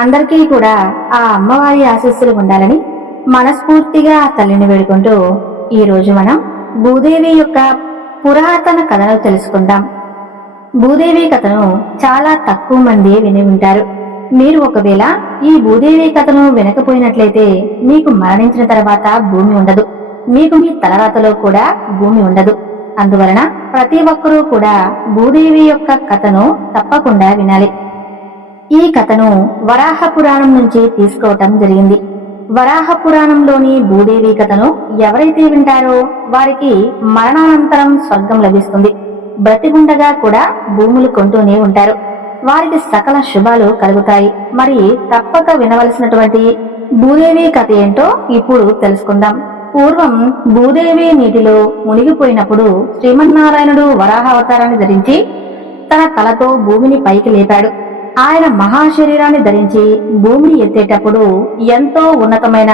అందరికీ కూడా ఆ అమ్మవారి ఆశీస్సులు ఉండాలని మనస్ఫూర్తిగా ఆ తల్లిని వేడుకుంటూ ఈరోజు మనం భూదేవి యొక్క పురాతన కథను తెలుసుకుందాం. భూదేవి కథను చాలా తక్కువ మంది విని ఉంటారు. మీరు ఒకవేళ ఈ భూదేవి కథను వినకపోయినట్లయితే మీకు మరణించిన తర్వాత భూమి ఉండదు, మీకు మీ తలరాతలో కూడా భూమి ఉండదు. అందువలన ప్రతి ఒక్కరూ కూడా భూదేవి యొక్క కథను తప్పకుండా వినాలి. ఈ కథను వరాహ పురాణం నుంచి తీసుకోవటం జరిగింది. వరాహ పురాణంలోని భూదేవి కథను ఎవరైతే వింటారో వారికి మరణానంతరం స్వర్గం లభిస్తుంది. బ్రతికుండగా కూడా భూములు కొంటూనే ఉంటారు. వారికి సకల శుభాలు కలుగుతాయి. మరి తప్పక వినవలసినటువంటి భూదేవి కథ ఏంటో ఇప్పుడు తెలుసుకుందాం. పూర్వం భూదేవి నీటిలో మునిగిపోయినప్పుడు శ్రీమన్నారాయణుడు వరాహ అవతారాన్ని ధరించి తన తలతో భూమిని పైకి లేపాడు. ఆయన మహాశరీరాన్ని ధరించి భూమిని ఎత్తేటప్పుడు ఎంతో ఉన్నతమైన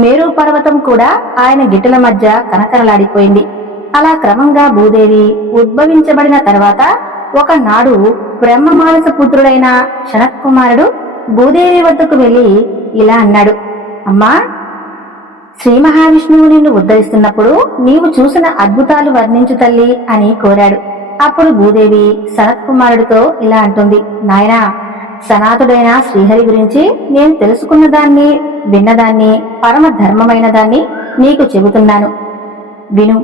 మేరు పర్వతం కూడా ఆయన గిట్టల మధ్య కనకరలాడిపోయింది. అలా క్రమంగా భూదేవి ఉద్భవించబడిన తర్వాత ఒకనాడు బ్రహ్మ మానస పుత్రుడైన శనత్కుమారుడు భూదేవి వద్దకు వెళ్లి ఇలా అన్నాడు, అమ్మా, శ్రీ మహావిష్ణువు నిన్ను ఉద్ధరిస్తున్నప్పుడు నీవు చూసిన అద్భుతాలు వర్ణించు తల్లి అని కోరాడు. అప్పుడు భూదేవి సనత్కుమారుడితో ఇలా అంటుంది, నాయనా, సనాతుడైన శ్రీహరి గురించి నేను తెలుసుకున్న దాన్ని, విన్నదాన్ని, పరమ ధర్మమైన దాన్ని నీకు చెబుతున్నాను, విను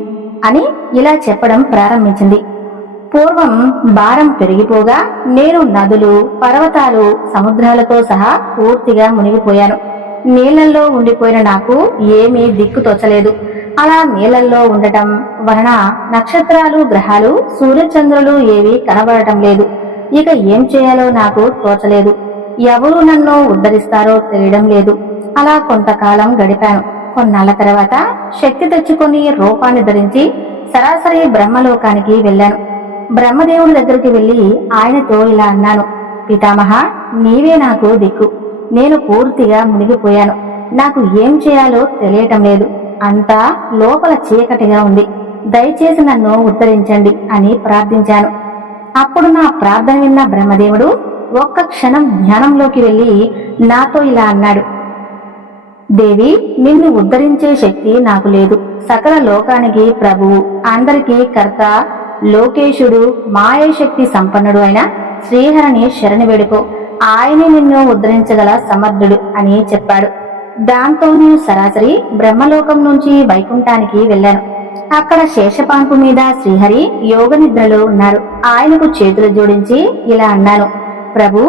అని ఇలా చెప్పడం ప్రారంభించింది. పూర్వం భారం పెరిగిపోగా నేను నదులు, పర్వతాలు, సముద్రాలతో సహా పూర్తిగా మునిగిపోయాను. నీళ్లలో ఉండిపోయిన నాకు ఏమీ దిక్కు తోచలేదు. అలా నీళ్లలో ఉండటం వలన నక్షత్రాలు, గ్రహాలు, సూర్యచంద్రులు ఏవి కనబడటం లేదు. ఇక ఏం చేయాలో నాకు తోచలేదు. ఎవరు నన్ను ఉద్ధరిస్తారో తెలియడం లేదు. అలా కొంతకాలం గడిపాను. కొన్నాళ్ల తర్వాత శక్తి తెచ్చుకొని రూపాన్ని ధరించి సరాసరి బ్రహ్మలోకానికి వెళ్ళాను. బ్రహ్మదేవుడి దగ్గరికి వెళ్లి ఆయనతో ఇలా అన్నాను, పితామహ, నీవే నాకు దిక్కు. నేను పూర్తిగా మునిగిపోయాను. నాకు ఏం చేయాలో తెలియటం లేదు. అంతా లోపల చీకటిగా ఉంది. దయచేసి నన్ను ఉద్ధరించండి అని ప్రార్థించాను. అప్పుడు నా ప్రార్థన విన్న బ్రహ్మదేవుడు ఒక్క క్షణం ధ్యానంలోకి వెళ్లి నాతో ఇలా అన్నాడు, దేవి, నిన్ను ఉద్ధరించే శక్తి నాకు లేదు. సకల లోకానికి ప్రభువు, అందరికీ కర్త, లోకేశుడు, మాయాశక్తి సంపన్నుడు అయిన శ్రీహరిని శరణి వేడుకో. ఆయనే నిన్ను ఉద్ధరించగల సమర్థుడు అని చెప్పాడు. దాంతో నేను సరాసరి బ్రహ్మలోకం నుంచి వైకుంఠానికి వెళ్ళాను. అక్కడ శేషపాన్పు మీద శ్రీహరి యోగ నిద్రలో ఉన్నారు. ఆయనకు చేతులు జోడించి ఇలా అన్నాను, ప్రభు,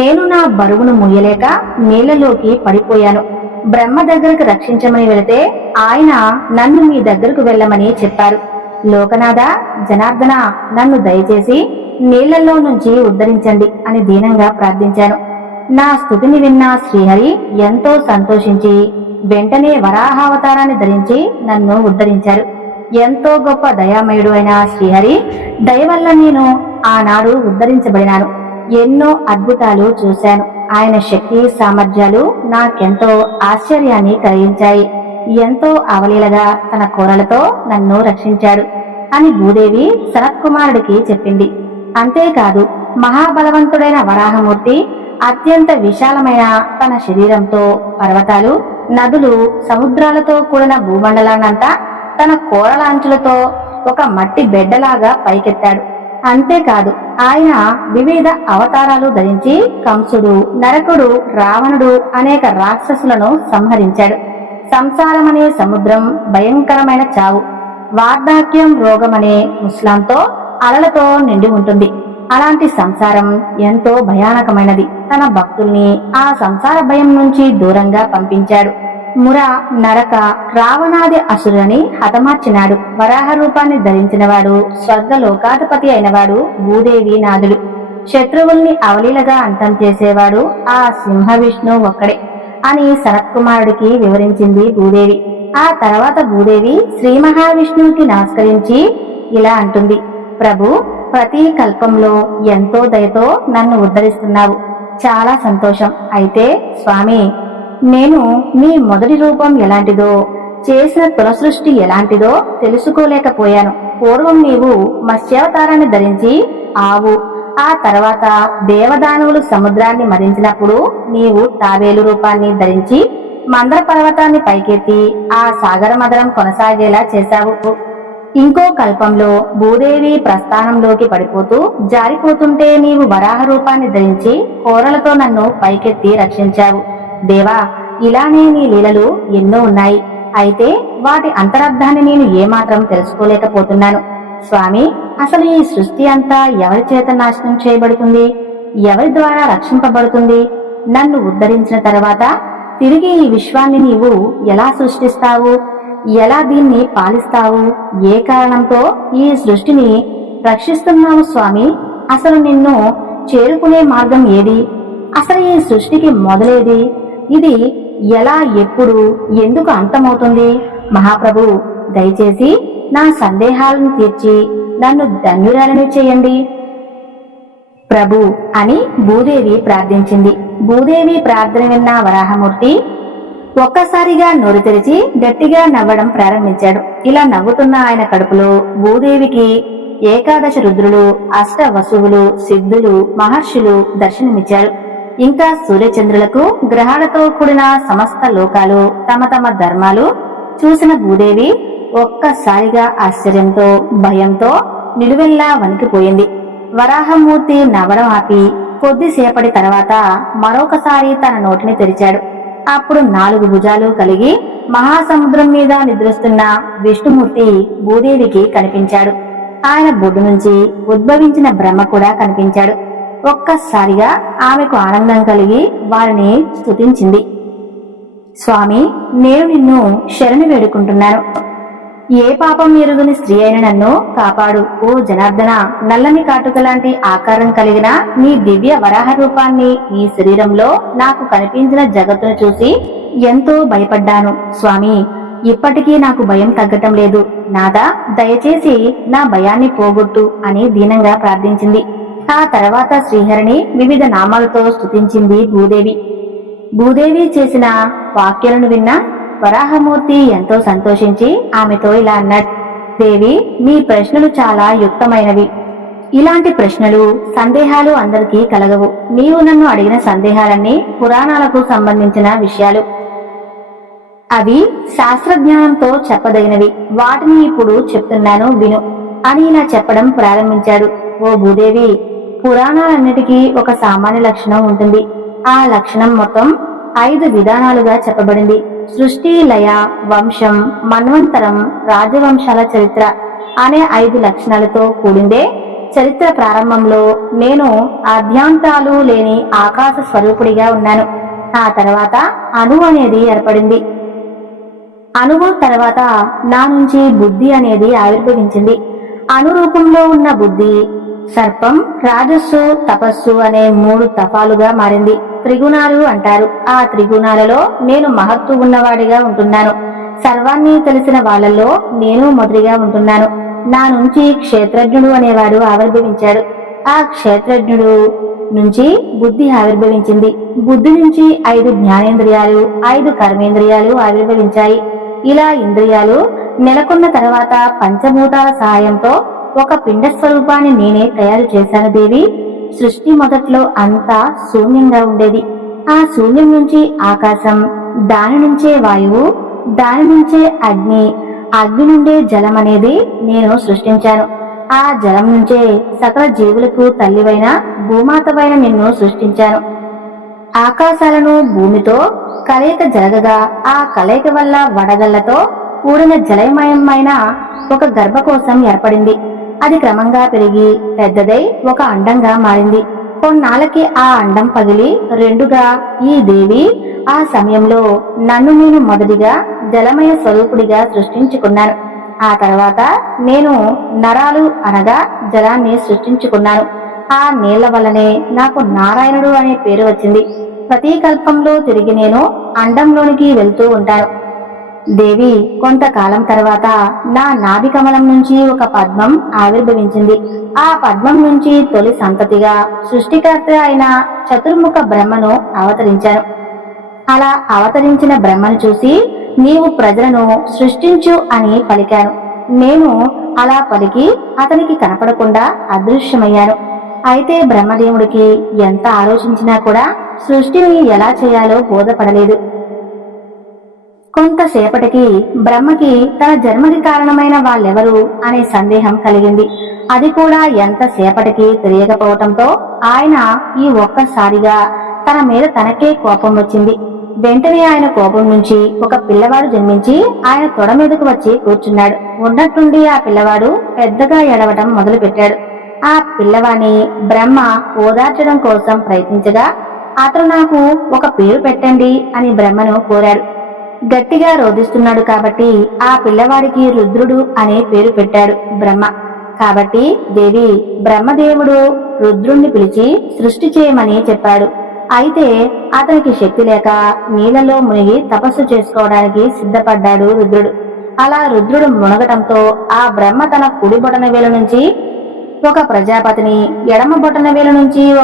నేను నా బరువును ముయ్యలేక నీళ్లలోకి పడిపోయాను. బ్రహ్మ దగ్గరకు రక్షించమని వెళితే ఆయన నన్ను మీ దగ్గరకు వెళ్ళమని చెప్పారు. లోకనాథ, జనార్దన, నన్ను దయచేసి నీళ్లలో నుంచి ఉద్ధరించండి అని దీనంగా ప్రార్థించాను. నా స్తుతిని విన్న శ్రీహరి ఎంతో సంతోషించి వెంటనే వరాహావతారాన్ని ధరించి నన్ను ఉద్ధరించారు. ఎంతో గొప్ప దయామయుడు అయిన శ్రీహరి దయ వల్ల నేను ఆనాడు ఉద్ధరించబడినాను. ఎన్నో అద్భుతాలు చూశాను. ఆయన శక్తి సామర్థ్యాలు నాకెంతో ఆశ్చర్యాన్ని కలిగించాయి. ఎంతో అవలీలగా తన కోరలతో నన్ను రక్షించాడు అని భూదేవి సనత్కుమారుడికి చెప్పింది. అంతేకాదు, మహాబలవంతుడైన వరాహమూర్తి అత్యంత విశాలమైన తన శరీరంతో పర్వతాలు, నదులు, సముద్రాలతో కూడిన భూమండలాన్నంతా తన కోరల అంచులతో ఒక మట్టి బెడ్డలాగా పైకెత్తాడు. అంతేకాదు, ఆయన వివిధ అవతారాలు ధరించి కంసుడు, నరకుడు, రావణుడు అనేక రాక్షసులను సంహరించాడు. సంసారమనే సముద్రం భయంకరమైన చావు, వార్ధాక్యం, రోగమనే ముస్లాంతో అలలతో నిండి ఉంటుంది. అలాంటి సంసారం ఎంతో భయానకమైనది. తన భక్తుల్ని ఆ సంసార భయం నుంచి దూరంగా పంపించాడు. ముర, నరక, రావణాది అసురుని హతమార్చినాడు. వరాహ రూపాన్ని ధరించినవాడు, స్వర్గలోకాధిపతి అయినవాడు భూదేవి నాథుడు. శత్రువుల్ని అవలీలగా అంతం చేసేవాడు ఆ సింహ విష్ణు ఒక్కడే అని సనత్కుమారుడికి వివరించింది భూదేవి. ఆ తర్వాత భూదేవి శ్రీ మహావిష్ణువుకి నమస్కరించి ఇలా అంటుంది, ప్రభు, ప్రతి కల్పంలో ఎంతో దయతో నన్ను ఉద్ధరిస్తున్నావు. చాలా సంతోషం. అయితే స్వామి, నేను నీ మొదటి రూపం ఎలాంటిదో, చేసిన తులసృష్టి ఎలాంటిదో తెలుసుకోలేకపోయాను. పూర్వం నీవు మత్స్యావతారాన్ని ధరించి ఆవు, ఆ తర్వాత దేవదానవులు సముద్రాన్ని మదించినప్పుడు నీవు తాబేలు రూపాన్ని ధరించి మందర పర్వతాన్ని పైకెత్తి ఆ సాగర మదనం కొనసాగేలా చేశావు. ఇంకో కల్పంలో భూదేవి ప్రస్థానంలోకి పడిపోతూ జారిపోతుంటే నీవు వరాహ రూపాన్ని ధరించి కోరలతో నన్ను పైకెత్తి రక్షించావు. దేవా, ఇలానే నీ లీలలు ఎన్నో ఉన్నాయి. అయితే వాటి అంతరార్థాన్ని నేను ఏమాత్రం తెలుసుకోలేకపోతున్నాను. స్వామి, అసలు ఈ సృష్టి అంతా ఎవరి చేత నాశనం చేయబడుతుంది? ఎవరి ద్వారా రక్షింపబడుతుంది? నన్ను ఉద్ధరించిన తర్వాత తిరిగి ఈ విశ్వాన్ని నీవు ఎలా సృష్టిస్తావు? ఎలా దీన్ని పాలిస్తావు? ఏ కారణంతో ఈ సృష్టిని రక్షిస్తున్నావు స్వామి? అసలు నిన్ను చేరుకునే మార్గం ఏది? అసలు ఈ సృష్టికి మొదలేది? ఇది ఎలా, ఎప్పుడు, ఎందుకు అంతమవుతుంది? మహాప్రభు, దయచేసి నా సందేహాలను తీర్చి నన్ను ధన్యురాలని చేయండి ప్రభు అని భూదేవి ప్రార్థించింది. భూదేవి ప్రార్థన విన్న వరాహమూర్తి ఒక్కసారిగా నోరు తెరిచి గట్టిగా నవ్వడం ప్రారంభించాడు. ఇలా నవ్వుతున్న ఆయన కడుపులో భూదేవికి ఏకాదశ రుద్రులు, అష్ట వసువులు, సిద్ధులు, మహర్షులు దర్శనమిచ్చారు. ఇంకా సూర్యచంద్రులకు, గ్రహాలతో కూడిన సమస్త లోకాలు, తమ తమ ధర్మాలు చూసిన భూదేవి ఒక్కసారిగా ఆశ్చర్యంతో, భయంతో నిలువెల్లా వణికిపోయింది. వరాహమూర్తి నవ్వడం ఆపి కొద్దిసేపటి తర్వాత మరొకసారి తన నోటిని తెరిచాడు. అప్పుడు 4 భుజాలు కలిగి మహాసముద్రం మీద నిద్రిస్తున్న విష్ణుమూర్తి భూదేవికి కనిపించాడు. ఆయన బొడ్డు నుంచి ఉద్భవించిన బ్రహ్మ కూడా కనిపించాడు. ఒక్కసారిగా ఆమెకు ఆనందం కలిగి వారిని స్తుతించింది. స్వామి, నేను నిన్ను శరణు వేడుకుంటున్నాను. ఏ పాపం ఎరుగని స్త్రీ అయిన నన్ను కాపాడు. ఓ జనార్దన, నల్లని కాటుక లాంటి ఆకారం కలిగిన నీ దివ్య వరాహ రూపాన్ని ఈ శరీరంలో నాకు కనిపించిన జగత్తును చూసి ఎంతో భయపడ్డాను. స్వామి, ఇప్పటికీ నాకు భయం తగ్గటం లేదు. నాదా, దయచేసి నా భయాన్ని పోగొట్టు అని దీనంగా ప్రార్థించింది. ఆ తర్వాత శ్రీహరిని వివిధ నామాలతో స్తుతించింది భూదేవి. భూదేవి చేసిన వాక్యాలను విన్న వరాహమూర్తి ఎంతో సంతోషించి ఆమెతో ఇలా అన్నాడు. దేవి, మీ ప్రశ్నలు చాలా యుక్తమైనవి. ఇలాంటి ప్రశ్నలు, సందేహాలు అందరికీ కలగవు. నీవు నన్ను అడిగిన సందేహాలన్నీ పురాణాలకు సంబంధించిన విషయాలు. అవి శాస్త్రజ్ఞానంతో చెప్పదగినవి. వాటిని ఇప్పుడు చెప్తున్నాను విను అని ఇలా చెప్పడం ప్రారంభించాడు. ఓ భూదేవి, పురాణాలన్నిటికీ ఒక సామాన్య లక్షణం ఉంటుంది. ఆ లక్షణం మొత్తం 5 విధానాలుగా చెప్పబడింది. సృష్టి, లయ, వంశం, మన్వంతరం, రాజవంశాల చరిత్ర అనే 5 లక్షణాలతో కూడిందే చరిత్ర. ప్రారంభంలో నేను ఆద్యాంతాలు లేని ఆకాశ స్వరూపుడిగా ఉన్నాను. ఆ తర్వాత అణువు అనేది ఏర్పడింది. అణువు తర్వాత నా నుంచి బుద్ధి అనేది ఆవిర్భవించింది. అణు రూపంలో ఉన్న బుద్ధి సర్పం, రాజస్సు, తపస్సు అనే 3 తపాలుగా మారింది. త్రిగుణాలు అంటారు. ఆ త్రిగుణాలలో నేను మహత్తు ఉన్నవాడిగా ఉంటున్నాను. సర్వాన్ని తెలిసిన వాళ్ళల్లో నేను మొదటిగా ఉంటున్నాను. నా నుంచి క్షేత్రజ్ఞుడు అనేవాడు ఆవిర్భవించాడు. ఆ క్షేత్రజ్ఞుడు నుంచి బుద్ధి ఆవిర్భవించింది. బుద్ధి నుంచి 5 జ్ఞానేంద్రియాలు, 5 కర్మేంద్రియాలు ఆవిర్భవించాయి. ఇలా ఇంద్రియాలు నెలకొన్న తర్వాత పంచభూతాల సహాయంతో ఒక పిండ స్వరూపాన్ని నేనే తయారు చేశాను దేవి. సృష్టి మొదట్లో అంతా శూన్యంగా ఉండేది. ఆ శూన్యం నుంచి ఆకాశం, దాని నుంచే వాయువు, దాని నుంచే అగ్ని, అగ్ని నుండే జలం అనేది నేను సృష్టించాను. ఆ జలం నుంచే సకల జీవులకు తల్లివైన భూమాతవైన నిన్ను సృష్టించాను. ఆకాశాలను భూమితో కలయిక జరగగా ఆ కలయిక వల్ల వడగళ్లతో కూడిన జలమయమైన ఒక గర్భకోశం ఏర్పడింది. అది క్రమంగా పెరిగి పెద్దదై ఒక అండంగా మారింది. కొన్నాళ్ళకి ఆ అండం పగిలి 2గా ఈ దేవి ఆ సమయంలో నన్ను నేను మొదటిగా జలమయ స్వరూపుడిగా సృష్టించుకున్నాను. ఆ తర్వాత నేను నరాలు అనగా జలాన్ని సృష్టించుకున్నాను. ఆ నీళ్ల వల్లనే నాకు నారాయణుడు అనే పేరు వచ్చింది. ప్రతి కల్పంలో తిరిగి నేను అండంలోనికి వెళ్తూ ఉంటాను. దేవి, కొంతకాలం తర్వాత నా నాభి కమలం నుంచి ఒక పద్మం ఆవిర్భవించింది. ఆ పద్మం నుంచి తొలి సంతతిగా సృష్టికర్త అయిన చతుర్ముఖ బ్రహ్మను అవతరించాను. అలా అవతరించిన బ్రహ్మను చూసి నీవు ప్రజలను సృష్టించు అని పలికాను. నేను అలా పలికి అతనికి కనపడకుండా అదృశ్యమయ్యాను. అయితే బ్రహ్మదేవుడికి ఎంత ఆలోచించినా కూడా సృష్టిని ఎలా చేయాలో బోధపడలేదు. కొంతసేపటికి బ్రహ్మకి తన జన్మకి కారణమైన వాళ్ళెవరు అనే సందేహం కలిగింది. అది కూడా ఎంతసేపటికి తెలియకపోవటంతో ఆయన ఈ ఒక్కసారిగా తన మీద తనకే కోపం వచ్చింది. వెంటనే ఆయన కోపం నుంచి ఒక పిల్లవాడు జన్మించి ఆయన తొడ మీదకు వచ్చి కూర్చున్నాడు. ఉన్నట్టుండి ఆ పిల్లవాడు పెద్దగా ఏడవటం మొదలుపెట్టాడు. ఆ పిల్లవాణ్ణి బ్రహ్మ ఓదార్చడం కోసం ప్రయత్నించగా అతను నాకు ఒక పేరు పెట్టండి అని బ్రహ్మను కోరాడు. గట్టిగా రోధిస్తున్నాడు కాబట్టి ఆ పిల్లవాడికి రుద్రుడు అనే పేరు పెట్టాడు బ్రహ్మ. కాబట్టి దేవి బ్రహ్మదేవుడు రుద్రుణ్ణి పిలిచి సృష్టి చేయమని చెప్పాడు. అయితే అతనికి శక్తి లేక నీళ్ళలో మునిగి తపస్సు చేసుకోవడానికి సిద్ధపడ్డాడు రుద్రుడు. అలా రుద్రుడు మునగటంతో ఆ బ్రహ్మ తన కుడి బొటన వేలు నుంచి ఒక ప్రజాపతిని, ఎడమ బొటన వేలు నుంచి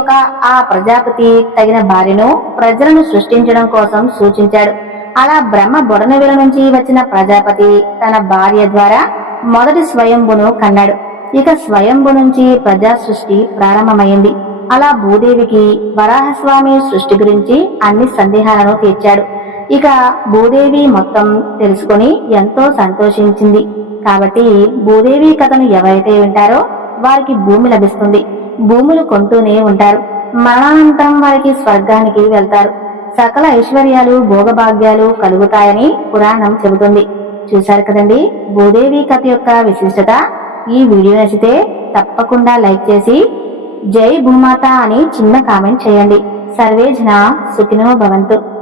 ఆ ప్రజాపతి తగిన భార్యను ప్రజలను సృష్టించడం కోసం సూచించాడు. అలా బ్రహ్మ బొటనవేల నుంచి వచ్చిన ప్రజాపతి తన భార్య ద్వారా మొదటి స్వయంభును కన్నాడు. ఇక స్వయంభు నుంచి ప్రజా సృష్టి ప్రారంభమైంది. అలా భూదేవికి వరాహస్వామి సృష్టి గురించి అన్ని సందేహాలను తీర్చాడు. ఇక భూదేవి మొత్తం తెలుసుకుని ఎంతో సంతోషించింది. కాబట్టి భూదేవి కథను ఎవరైతే వింటారో వారికి భూమి లభిస్తుంది. భూములు కొంటూనే ఉంటారు. మరణానంతరం వారికి స్వర్గానికి వెళ్తారు. సకల ఐశ్వర్యాలు భోగభాగ్యాలు కలుగుతాయని పురాణం చెబుతుంది. చూశారు కదండి భూదేవి కథ యొక్క విశిష్టత. ఈ వీడియో నచ్చితే తప్పకుండా లైక్ చేసి జై భూమాత అని చిన్న కామెంట్ చేయండి. సర్వే జన సుఖినో భవంతు.